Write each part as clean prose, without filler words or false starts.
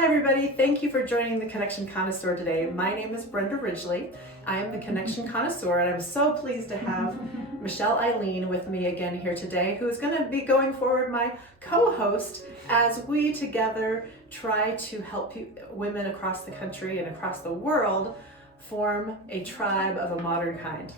Hi everybody, thank you for joining the Connection Connoisseur today. My name is Brenda Ridgley. I am the Connection Connoisseur and I'm so pleased to have Michelle Eileen with me again here today, who is going to be going forward my co-host as we together try to help women across the country and across the world form a tribe of a modern kind.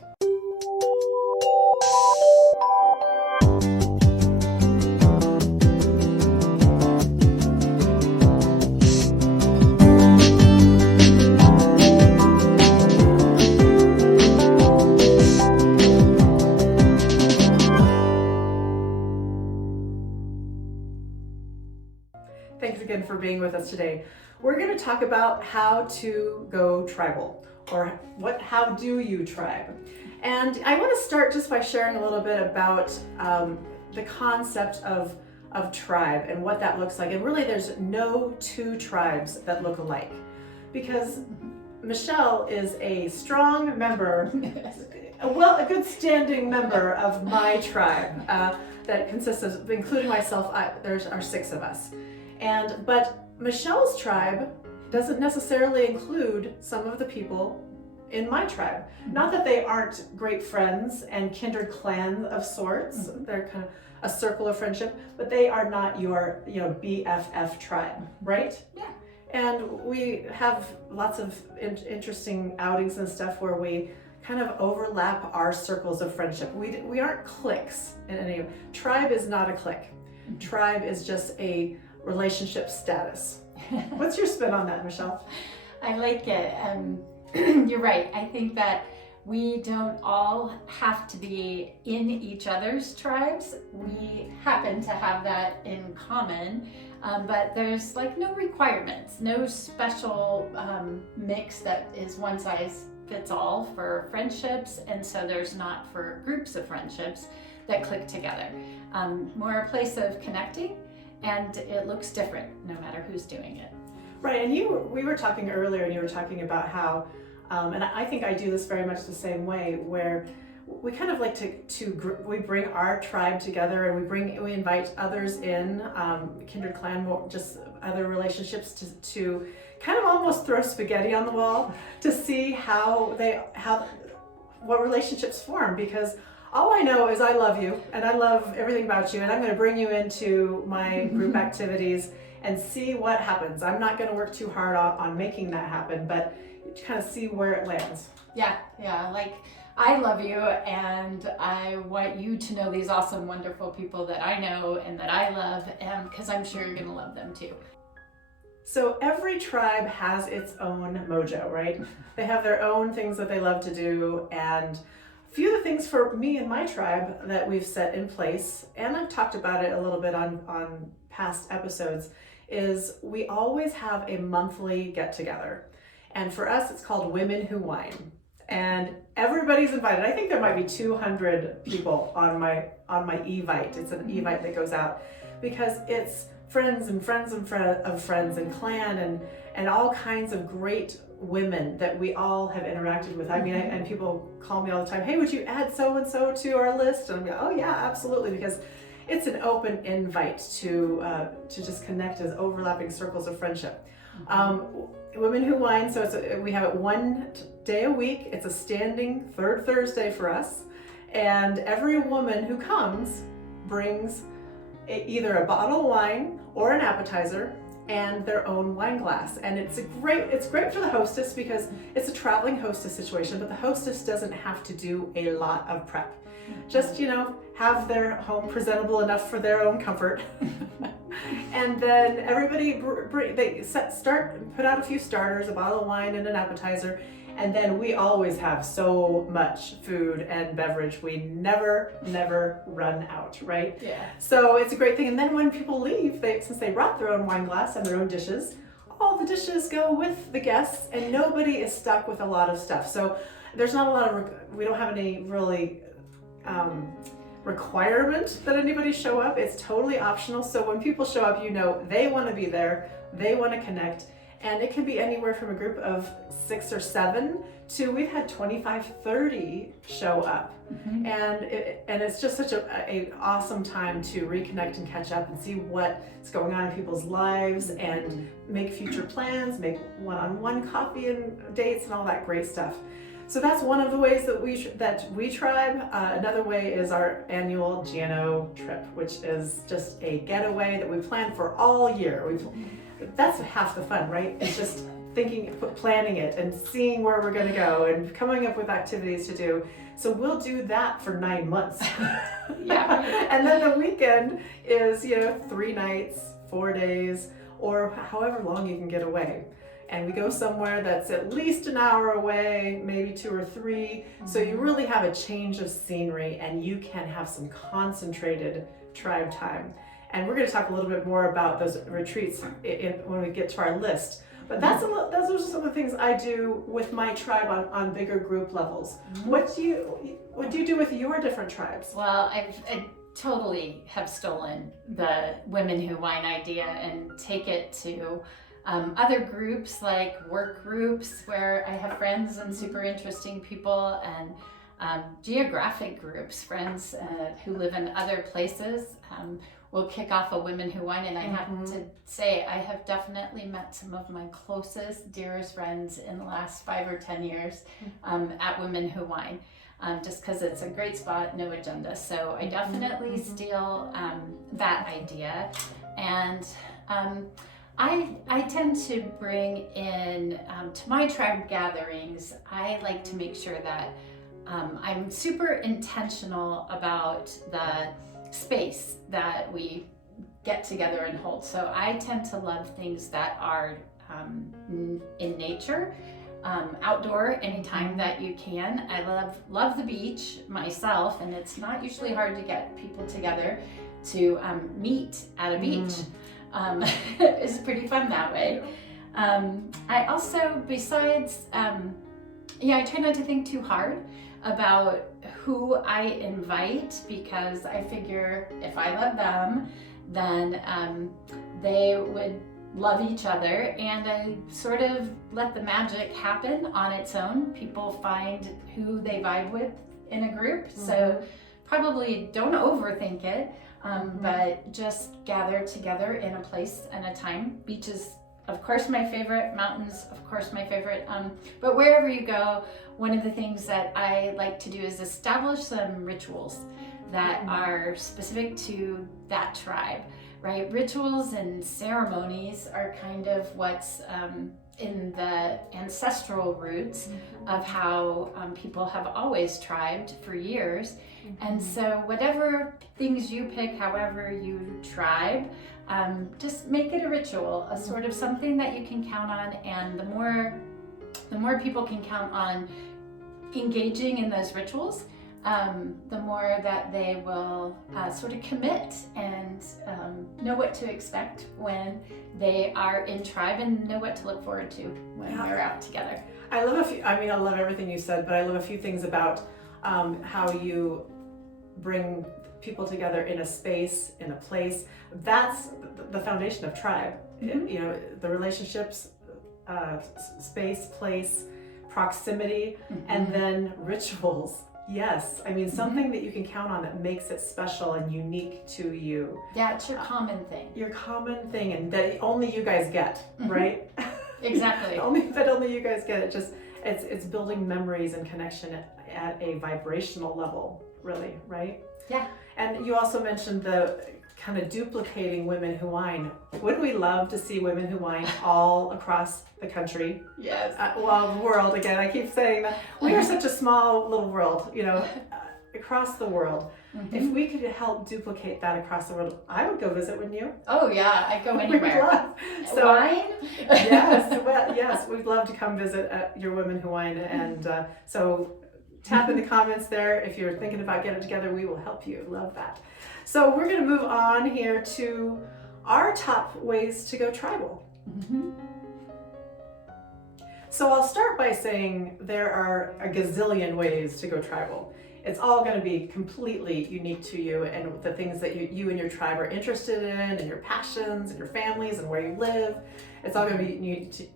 Thanks again for being with us today. We're going to talk about how to go tribal, or how do you tribe? And I want to start just by sharing a little bit about the concept of tribe and what that looks like. And really there's no two tribes that look alike, because Michelle is a strong member, a good standing member of my tribe that consists of, including myself, there are 6 of us. But Michelle's tribe doesn't necessarily include some of the people in my tribe. Not that they aren't great friends and kindred clan of sorts. They're kind of a circle of friendship, but they are not your, BFF tribe, right? Yeah. And we have lots of interesting outings and stuff where we kind of overlap our circles of friendship. We aren't cliques in any. Tribe is not a clique. Tribe is just a relationship status. What's your spin on that, Michelle? I like it. You're right. I think that we don't all have to be in each other's tribes. We happen to have that in common, but there's no requirements, no special mix that is one size fits all for friendships, and so there's not for groups of friendships that click together. More a place of connecting. And it looks different no matter who's doing it. Right, and we were talking earlier, and you were talking about how, and I think I do this very much the same way, where we kind of like we bring our tribe together, and we invite others in, kindred clan, just other relationships to kind of almost throw spaghetti on the wall to see what relationships form, because all I know is I love you and I love everything about you, and I'm going to bring you into my group activities and see what happens. I'm not going to work too hard on making that happen, but kind of see where it lands. Yeah. I love you, and I want you to know these awesome, wonderful people that I know and that I love, because I'm sure you're going to love them too. So every tribe has its own mojo, right? They have their own things that they love to do, and a few of the things for me and my tribe that we've set in place, and I've talked about it a little bit on past episodes, is we always have a monthly get-together. And for us, it's called Women Who Whine. And everybody's invited. I think there might be 200 people on my Evite. It's an Evite that goes out, because it's friends and friends of friends and clan and all kinds of great women that we all have interacted with. I mean, and people call me all the time, hey, would you add so-and-so to our list? And I'm like, oh yeah, absolutely, because it's an open invite to just connect as overlapping circles of friendship. Women Who Whine, so we have it one day a week. It's a standing third Thursday for us, and every woman who comes brings either a bottle of wine or an appetizer and their own wine glass. And it's great for the hostess, because it's a traveling hostess situation, but the hostess doesn't have to do a lot of prep. Just, have their home presentable enough for their own comfort. And then everybody put out a few starters, a bottle of wine and an appetizer. And then we always have so much food and beverage. We never run out, right? Yeah. So it's a great thing. And then when people leave, since they brought their own wine glass and their own dishes, all the dishes go with the guests, and nobody is stuck with a lot of stuff. So there's not a lot we don't have any really requirement that anybody show up. It's totally optional. So when people show up, they want to be there, they want to connect. And it can be anywhere from a group of 6 or 7 to we've had 25, 30 show up. And it's just such a awesome time to reconnect and catch up and see what's going on in people's lives and make future plans, make one-on-one coffee and dates and all that great stuff. So that's one of the ways that we tribe. Another way is our annual GNO trip, which is just a getaway that we plan for all year. That's half the fun, right? It's just planning it and seeing where we're going to go and coming up with activities to do. So we'll do that for 9 months. Yeah. And then the weekend is, 3 nights, 4 days, or however long you can get away. And we go somewhere that's at least an hour away, maybe 2 or 3. So you really have a change of scenery and you can have some concentrated tribe time. And we're going to talk a little bit more about those retreats when we get to our list. But those are some of the things I do with my tribe on bigger group levels. What do you do with your different tribes? Well, I totally have stolen the Women Who Whine idea and take it to other groups, like work groups where I have friends and super interesting people, and geographic groups, friends who live in other places. We'll kick off a Women Who Whine, and I have to say I have definitely met some of my closest, dearest friends in the last 5 or 10 years at Women Who Whine, just because it's a great spot, no agenda. So I definitely steal that idea, and I tend to bring in to my tribe gatherings. I like to make sure that I'm super intentional about the space that we get together and hold. So I tend to love things that are in nature, outdoor anytime that you can. I love the beach myself, and it's not usually hard to get people together to meet at a beach. It's pretty fun that way. I also, besides, I try not to think too hard about who I invite, because I figure if I love them, then they would love each other, and I sort of let the magic happen on its own. People find who they vibe with in a group, so probably don't overthink it, but just gather together in a place and a time. Beaches, of course, my favorite. Mountains, of course, my favorite. But wherever you go, one of the things that I like to do is establish some rituals that are specific to that tribe, right? Rituals and ceremonies are kind of what's in the ancestral roots of how people have always tribed for years. And so whatever things you pick, however you tribe, just make it a ritual, a sort of something that you can count on. And the more people can count on engaging in those rituals, the more that they will sort of commit and know what to expect when they are in tribe, and know what to look forward to when we're out together. I love everything you said, but I love a few things about how you bring people together in a space, in a place. That's the foundation of tribe. The relationships, space, place, proximity, and then rituals. Yes, something that you can count on that makes it special and unique to you. Yeah, it's your common thing. Your common thing, and that only you guys get, right? Exactly. only you guys get it. Just it's building memories and connection at a vibrational level, really, right? Yeah. And you also mentioned the kind of duplicating Women Who Whine. Wouldn't we love to see Women Who Whine all across the country? Yes. The world, again, I keep saying that. We are such a small little world, across the world. If we could help duplicate that across the world, I would go visit, wouldn't you? Oh yeah, I'd go anywhere. We would love. Wine? Yes, we'd love to come visit your Women Who Whine, and so tap in the comments there if you're thinking about getting together. We will help you. Love that. So we're going to move on here to our top ways to go tribal. So I'll start by saying there are a gazillion ways to go tribal. It's all going to be completely unique to you and the things that you and your tribe are interested in, and your passions and your families and where you live. It's all going to be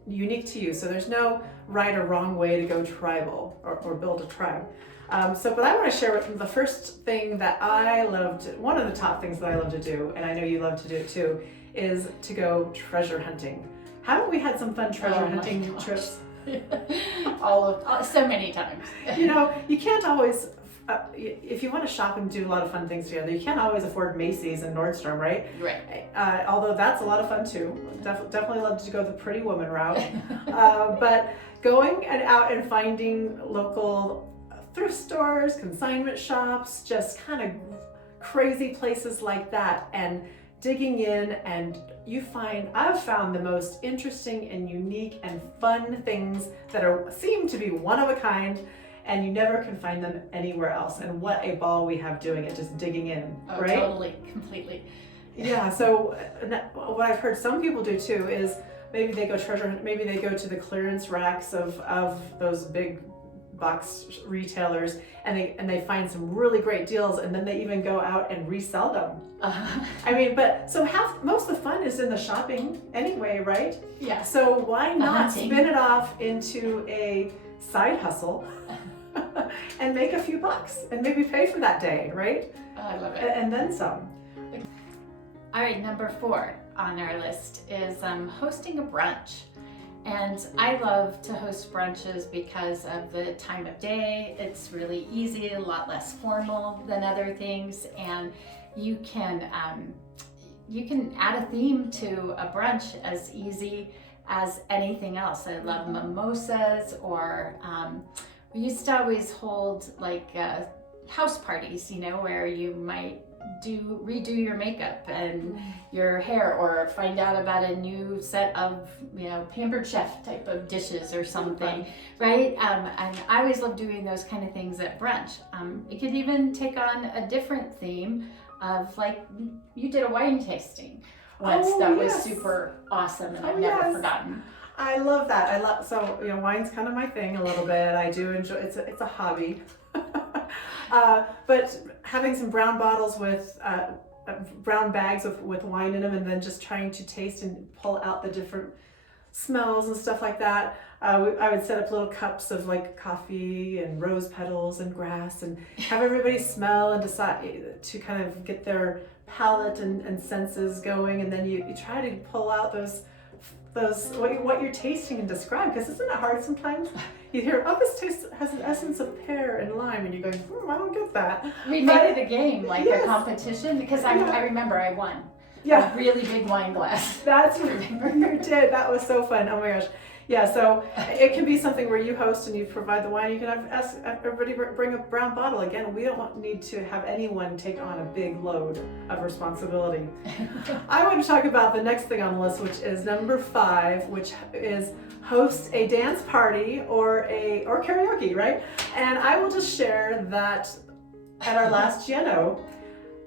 unique to you. So there's no right or wrong way to go tribal or build a tribe. But I want to share with you the first thing that I loved, one of the top things that I love to do, and I know you love to do it too, is to go treasure hunting. Haven't we had some fun treasure hunting trips? So many times. You know, you can't always, if you want to shop and do a lot of fun things together, you can't always afford Macy's and Nordstrom, right? Right. Although that's a lot of fun too. Definitely love to go the pretty woman route. But going out and finding local thrift stores, consignment shops, just kind of crazy places like that, and digging in, and I've found the most interesting and unique and fun things that seem to be one of a kind, and you never can find them anywhere else. And what a ball we have doing it, just digging in, right? Totally, completely. Yeah, so what I've heard some people do too is maybe they go maybe they go to the clearance racks of those big box retailers, and they find some really great deals, and then they even go out and resell them. I mean, but so most of the fun is in the shopping anyway, right? Yeah. So why not spin it off into a side hustle and make a few bucks and maybe pay for that day, right? I love it. And then some. All right, number 4 on our list is hosting a brunch. And I love to host brunches because of the time of day. It's really easy, a lot less formal than other things, and you can add a theme to a brunch as easy as anything else. I love mimosas, or we used to always hold like house parties, you know, where you might redo your makeup and your hair, or find out about a new set of, you know, Pampered Chef type of dishes or something, right? And I always love doing those kind of things at brunch. It could even take on a different theme of, like, you did a wine tasting once that was super awesome, and I've never forgotten. I love that. So, you know, wine's kind of my thing a little bit. I do enjoy, it's a hobby. But having some brown bottles with brown bags with wine in them, and then just trying to taste and pull out the different smells and stuff like that. I would set up little cups of like coffee and rose petals and grass, and have everybody smell and decide to kind of get their palate and senses going, and then you try to pull out those what you're tasting and describe, because isn't it hard sometimes? You hear, oh, this has an essence of pear and lime, and you're going, I don't get that. We made it a game, like a competition, because I remember I won. Yeah. A really big wine glass. That's what you did. That was so fun. Oh my gosh. Yeah, so it can be something where you host and you provide the wine. You can ask everybody bring a brown bottle. Again, we don't need to have anyone take on a big load of responsibility. I want to talk about the next thing on the list, which is number 5, which is host a dance party or karaoke, right? And I will just share that at our last GNO,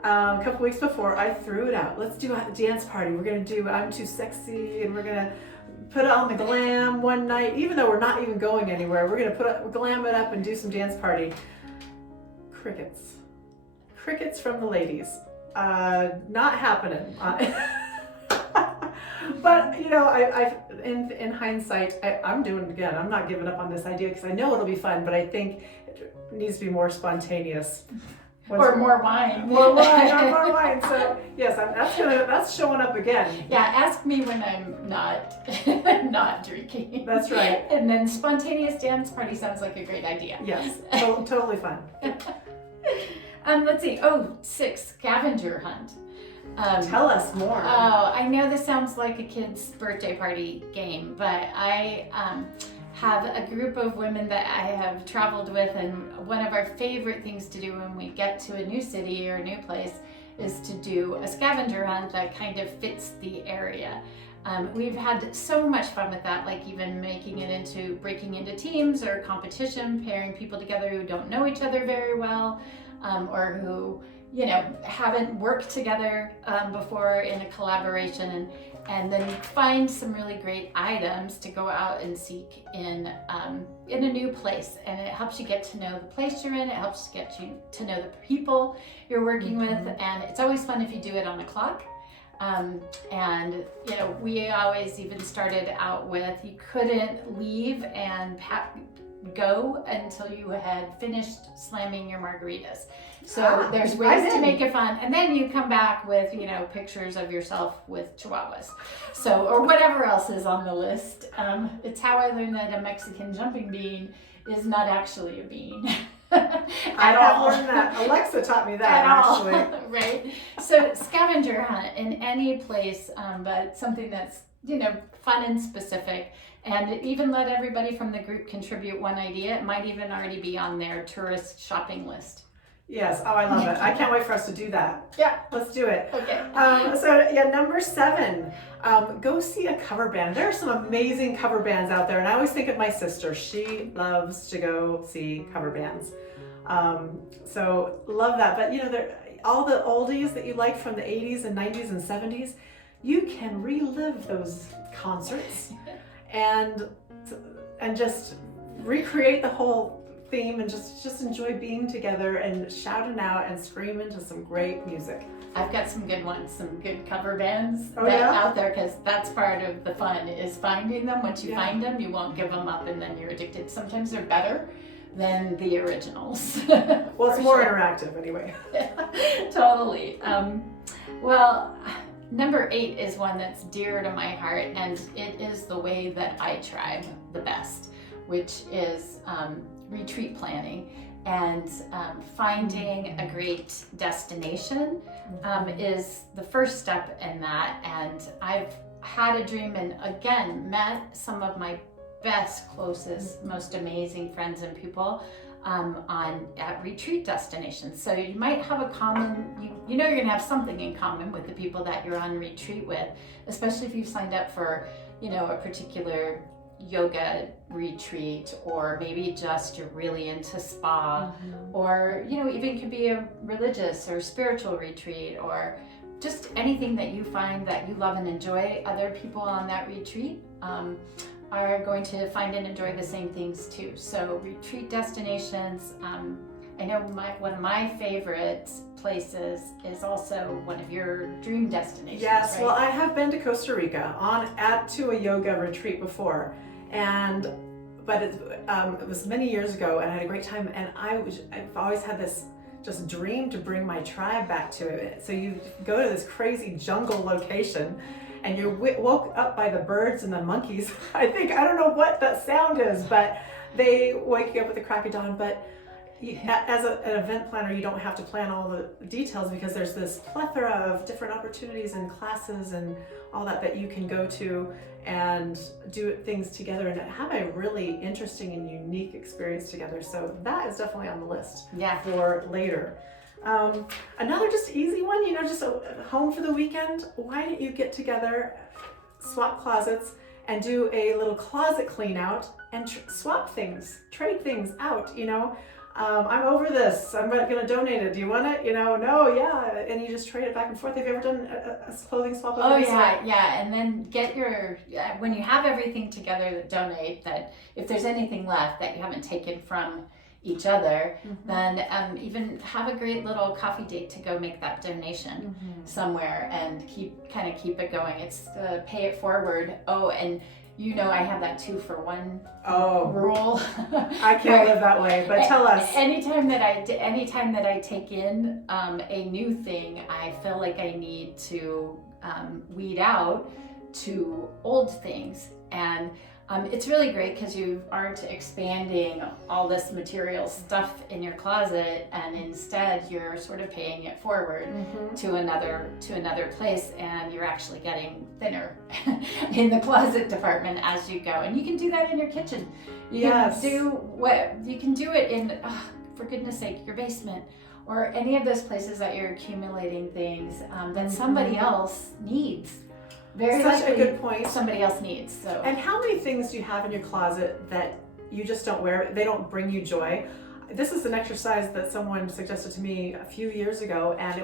a couple weeks before, I threw it out. Let's do a dance party. We're going to do I'm Too Sexy, and we're going to put it on the glam one night, even though we're not even going anywhere. We're going to glam it up and do some dance party. Crickets from the ladies. Not happening. But you know, in hindsight, I'm doing it again. I'm not giving up on this idea because I know it'll be fun, but I think it needs to be more spontaneous. Or more wine. More wine. So yes, that's showing up again. Yeah, ask me when I'm not drinking. That's right. And then spontaneous dance party sounds like a great idea. Yes, totally fun. Let's see. 6, Scavenger Hunt. Tell us more. Oh, I know this sounds like a kid's birthday party game, but I have a group of women that I have traveled with, and one of our favorite things to do when we get to a new city or a new place is to do a scavenger hunt that kind of fits the area. We've had so much fun with that, like even breaking into teams or competition, pairing people together who don't know each other very well, or who, you know, haven't worked together before in a collaboration, and then find some really great items to go out and seek in a new place. And it helps you get to know the place you're in. It helps get you to know the people you're working with, and it's always fun if you do it on a clock. And you know, we always even started out with you couldn't leave and go until you had finished slamming your margaritas. So there's ways to make it fun, and then you come back with, you know, pictures of yourself with chihuahuas, so, or whatever else is on the list. It's how I learned that a Mexican jumping bean is not actually a bean. I have learned that. Alexa taught me that, actually. Right. So scavenger hunt in any place, but something that's, you know, fun and specific. And even let everybody from the group contribute one idea. It might even already be on their tourist shopping list. Yes. Oh, I love it. I can't wait for us to do that. Yeah. Let's do it. Okay. So yeah, number 7, go see a cover band. There are some amazing cover bands out there, and I always think of my sister. She loves to go see cover bands. So love that. But you know, all the oldies that you like from the 80s and 90s and 70s, you can relive those concerts and just recreate the whole theme and just enjoy being together and shouting out and screaming to some great music. I've got some good ones, some good cover bands yeah? out there, because that's part of the fun is finding them. Once you find them, you won't give them up, and then you're addicted. Sometimes they're better than the originals. Well, it's more interactive anyway. Totally. Well, number 8 is one that's dear to my heart, and it is the way that I tribe the best, which is retreat planning. And finding a great destination is the first step in that. And I've had a dream and again met some of my best, closest, most amazing friends and people at retreat destinations. So you might have a common, you know, you're gonna have something in common with the people that you're on retreat with, especially if you've signed up for, you know, a particular yoga retreat, or maybe just you're really into spa, or, you know, even could be a religious or spiritual retreat, or just anything that you find that you love and enjoy. Other people on that retreat are going to find and enjoy the same things too. So retreat destinations, I know one of my favorite places is also one of your dream destinations. Yes, right? well, I have been to Costa Rica to a yoga retreat before, but it was many years ago, and I had a great time. And I've always had this just dream to bring my tribe back to it. So you go to this crazy jungle location, and you're woke up by the birds and the monkeys. I don't know what that sound is, but they wake you up with the crack of dawn. But as an event planner, you don't have to plan all the details, because there's this plethora of different opportunities and classes and all that you can go to and do things together and have a really interesting and unique experience together. So that is definitely on the list for later. Another just easy one, you know, just a home for the weekend. Why don't you get together, swap closets, and do a little closet clean out and swap things, trade things out, you know. I'm over this, I'm going to donate it, do you want it? You know, no, yeah, and you just trade it back and forth. Have you ever done a clothing swap? Oh yeah, and then get when you have everything together that donate, that if there's anything left that you haven't taken from each other, then even have a great little coffee date to go make that donation somewhere and keep it going. It's pay it forward. Oh, and you know, I have that 2-for-1 rule. I can't live that way, but tell us. Anytime that I take in a new thing, I feel like I need to weed out 2 old things. And it's really great because you aren't expanding all this material stuff in your closet, and instead you're sort of paying it forward to another place, and you're actually getting thinner in the closet department as you go. And you can do that in your kitchen. You can do it in, for goodness sake, your basement, or any of those places that you're accumulating things that somebody else needs. Such a good point. Somebody else needs. So. And how many things do you have in your closet that you just don't wear? They don't bring you joy. This is an exercise that someone suggested to me a few years ago, and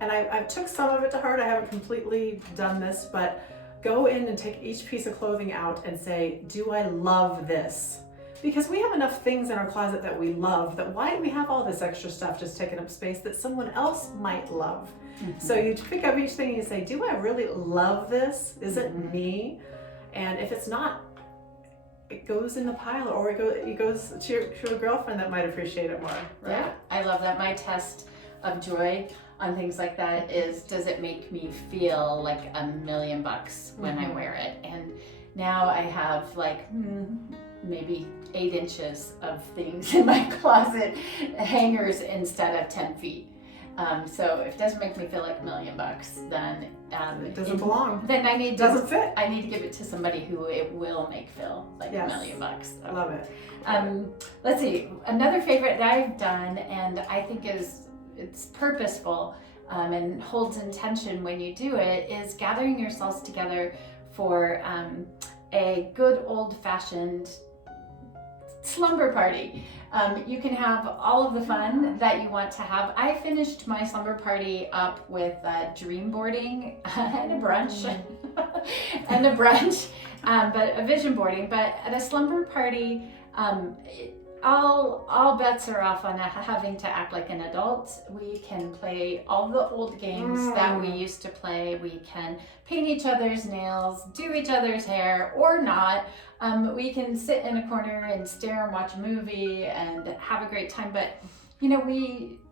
I took some of it to heart. I haven't completely done this, but go in and take each piece of clothing out and say, do I love this? Because we have enough things in our closet that we love, that why do we have all this extra stuff just taking up space that someone else might love? So you pick up each thing and you say, do I really love this? Is it me? And if it's not, it goes in the pile, or it goes to a girlfriend that might appreciate it more, right? Yeah, I love that. My test of joy on things like that is, does it make me feel like $1,000,000 when I wear it? And now I have like maybe 8 inches of things in my closet, hangers, instead of 10 feet. So if it doesn't make me feel like $1,000,000, then it doesn't belong. Then I need doesn't fit. I need to give it to somebody who it will make feel like $1,000,000. So. I love it. Let's see, another favorite that I've done, and I think it's purposeful and holds intention when you do it, is gathering yourselves together for a good old-fashioned slumber party. You can have all of the fun that you want to have. I finished my slumber party up with dream boarding and a brunch, but a vision boarding. But at a slumber party, all bets are off on having to act like an adult. We can play all the old games that we used to play. We can paint each other's nails, do each other's hair, or not. We can sit in a corner and stare and watch a movie and have a great time. But you know,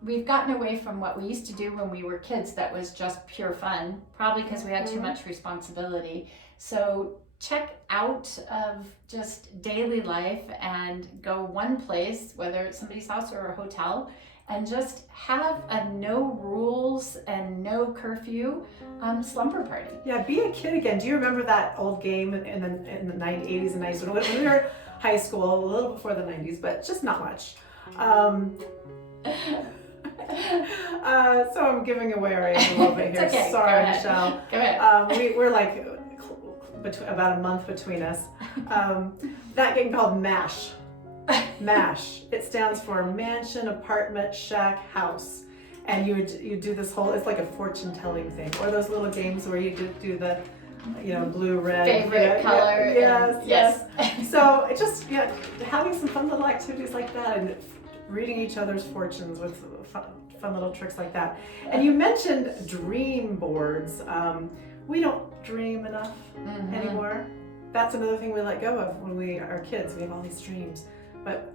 we've gotten away from what we used to do when we were kids. That was just pure fun, probably because we had too much responsibility. So check out of just daily life and go one place, whether it's somebody's house or a hotel, and just have a no rules and no curfew slumber party. Yeah, be a kid again. Do you remember that old game in the 80s and 90s when we were high school, a little before the 90s, but just not much. So I'm giving away our age a little bit here. Okay. Sorry, Michelle. Go ahead. We're like about a month between us. That game called MASH. MASH. It stands for Mansion, Apartment, Shack, House. And you do this whole, it's like a fortune telling thing. Or those little games where you do the, blue, red. Favorite color. Yes. So it just, having some fun little activities like that and reading each other's fortunes with fun little tricks like that. And you mentioned dream boards. We don't dream enough anymore. That's another thing we let go of when we are kids. We have all these dreams, but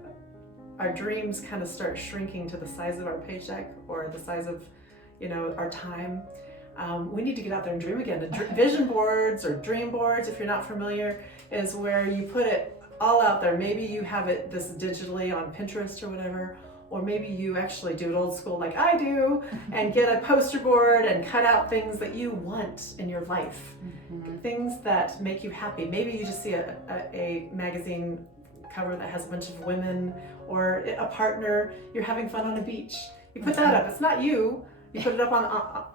our dreams kind of start shrinking to the size of our paycheck or the size of, our time. We need to get out there and dream again. Vision boards or dream boards, if you're not familiar, is where you put it all out there. Maybe you have it this digitally on Pinterest or whatever, or maybe you actually do it old school like I do and get a poster board and cut out things that you want in your life, things that make you happy. Maybe you just see a magazine cover that has a bunch of women or a partner. You're having fun on a beach. You put that up. It's not you. You put it up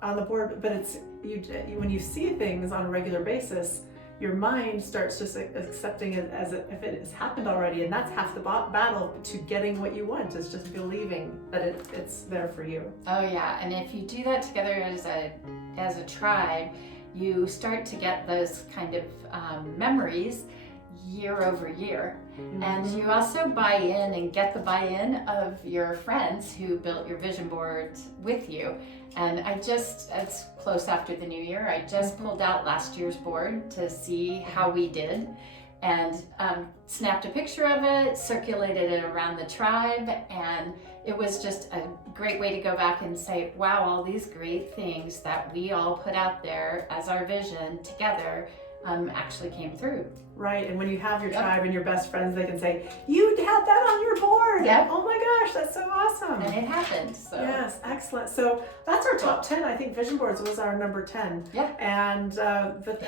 on the board, but it's you. When you see things on a regular basis, your mind starts just accepting it as if it has happened already, and that's half the battle to getting what you want, is just believing that it's there for you. Oh yeah, and if you do that together as a tribe, you start to get those kind of memories year over year. And you also buy in and get the buy-in of your friends who built your vision boards with you. And it's close after the new year, I just pulled out last year's board to see how we did, and snapped a picture of it, circulated it around the tribe, and it was just a great way to go back and say, wow, all these great things that we all put out there as our vision together actually came through. Right, and when you have your tribe and your best friends, they can say, you had that on your board. Yep. Oh my gosh, that's so awesome. And it happened. So. Yes, excellent. So that's our top 10. I think vision boards was our number 10. Yep. And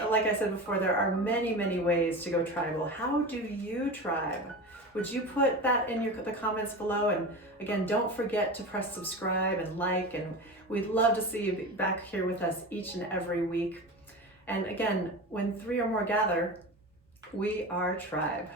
like I said before, there are many, many ways to go tribal. How do you tribe? Would you put that in the comments below? And again, don't forget to press subscribe and like, and we'd love to see you back here with us each and every week. And again, when 3 or more gather, we are tribe.